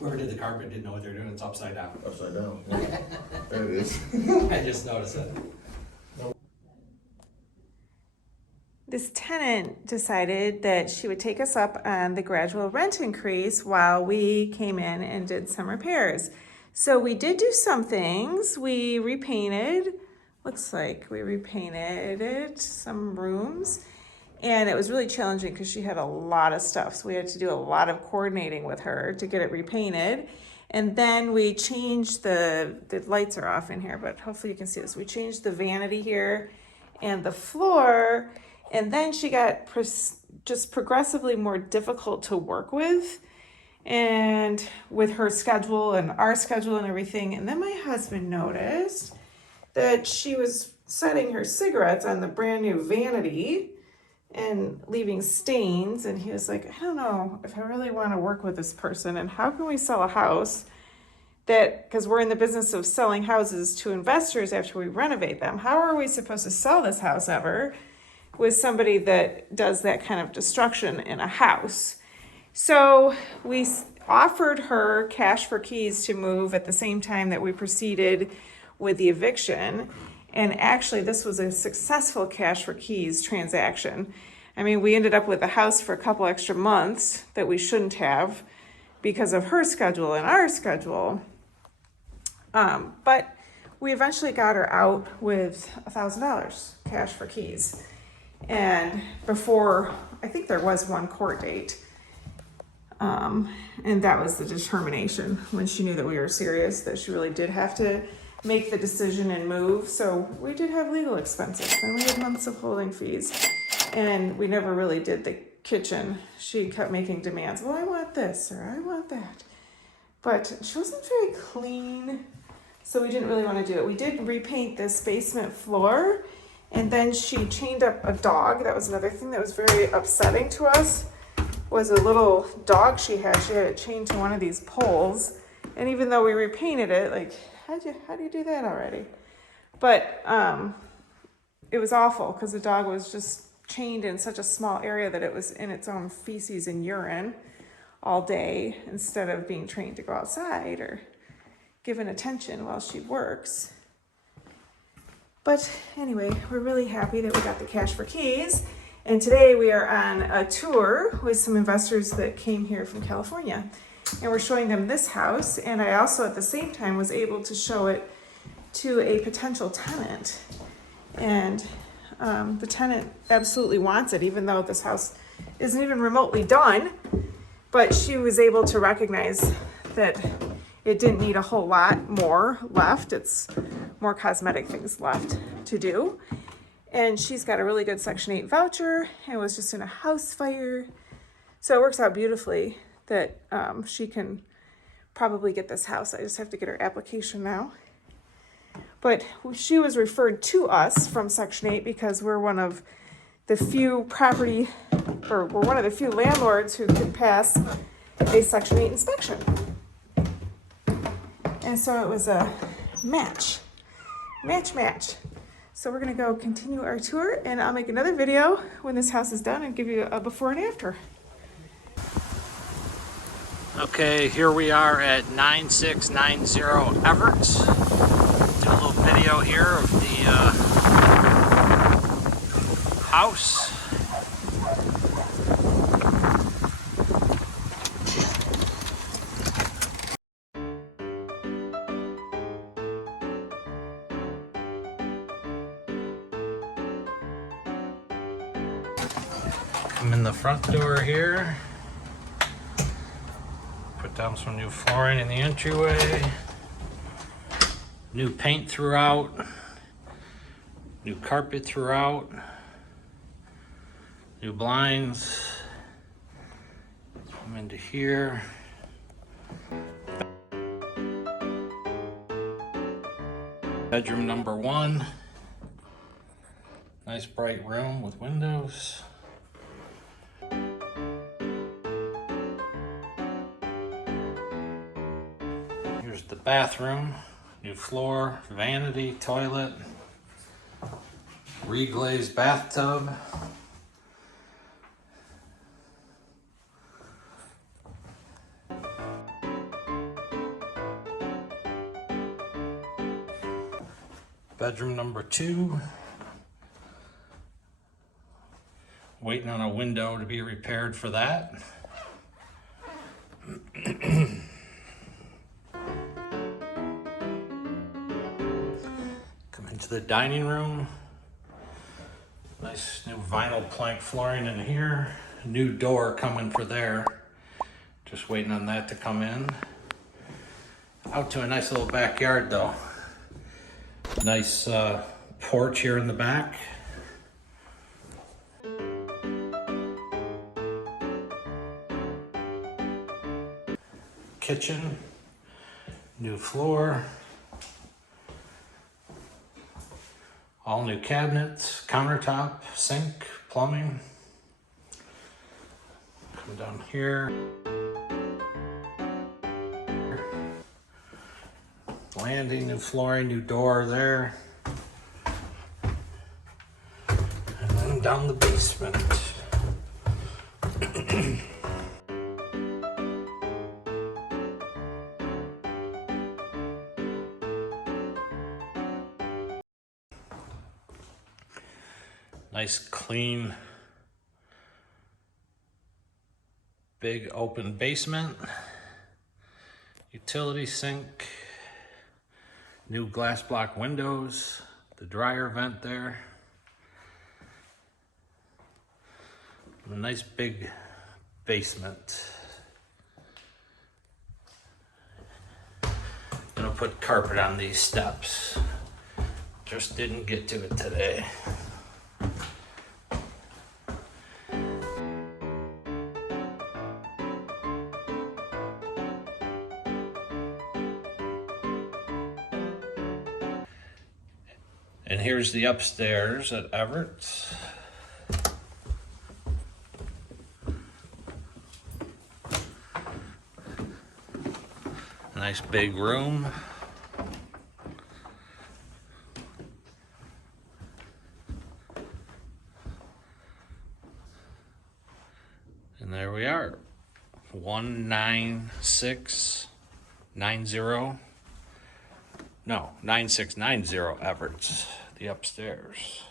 Whoever did the carpet didn't know what they were doing. It's upside down. Upside down. Yeah. There it is. I just noticed it. This tenant decided that she would take us up on the gradual rent increase while we came in and did some repairs. So we did do some things. We repainted, looks like we repainted it, some rooms. And it was really challenging because she had a lot of stuff. So we had to do a lot of coordinating with her to get it repainted. And then we changed the lights are off in here, but hopefully you can see this. We changed the vanity here and the floor. And then she got just progressively more difficult to work with, and with her schedule and our schedule and everything. And then my husband noticed that she was setting her cigarettes on the brand new vanity and leaving stains. And he was like, I don't know if I really want to work with this person. And how can we sell a house that, because we're in the business of selling houses to investors after we renovate them, how are we supposed to sell this house ever with somebody that does that kind of destruction in a house? So we offered her cash for keys to move at the same time that we proceeded with the eviction. And actually, this was a successful cash for keys transaction. I mean, we ended up with a house for a couple extra months that we shouldn't have because of her schedule and our schedule. But we eventually got her out with $1,000 cash for keys. And before, I think there was one court date. And that was the determination when she knew that we were serious, that she really did have to make the decision and move. So we did have legal expenses and we had months of holding fees, and we never really did the kitchen. She kept making demands. Well, I want this or I want that. But she wasn't very clean, so we didn't really want to do it. We did repaint this basement floor, and then she chained up a dog. That was another thing that was very upsetting to us, was a little dog she had. She had it chained to one of these poles. And even though we repainted it, like, how do you do that already? But it was awful because the dog was just chained in such a small area that it was in its own feces and urine all day instead of being trained to go outside or given attention while she works. But anyway, we're really happy that we got the cash for keys. And today we are on a tour with some investors that came here from California. And we're showing them this house. And I also at the same time was able to show it to a potential tenant. And the tenant absolutely wants it, even though this house isn't even remotely done. But she was able to recognize that it didn't need a whole lot more left. It's more cosmetic things left to do. And she's got a really good Section 8 voucher and was just in a house fire. So it works out beautifully that she can probably get this house. I just have to get her application now. But she was referred to us from Section 8 because we're one of the few we're one of the few landlords who can pass a Section 8 inspection. And so it was a match. So we're gonna go continue our tour, and I'll make another video when this house is done and give you a before and after. Okay, here we are at 9690 Everett. Do a little video here of the house. I'm in the front door here. Put down some new flooring in the entryway. New paint throughout. New carpet throughout. New blinds. Come into here. Bedroom number 1. Nice bright room with windows. Here's the bathroom, new floor, vanity, toilet, reglazed bathtub. Bedroom number 2. Waiting on a window to be repaired for that. Come into the dining room. Nice new vinyl plank flooring in here. New door coming for there. Just waiting on that to come in. Out to a nice little backyard though. Nice porch here in the back. Kitchen, new floor, all new cabinets, countertop, sink, plumbing. Come down here. Landing, new flooring, new door there. And then down the basement. Nice clean, big open basement. Utility sink. New glass block windows, the dryer vent there. A nice big basement. Gonna put carpet on these steps. Just didn't get to it today. And here's the upstairs at Everett's. Nice big room. And there we are. 9690 Everett's, the upstairs.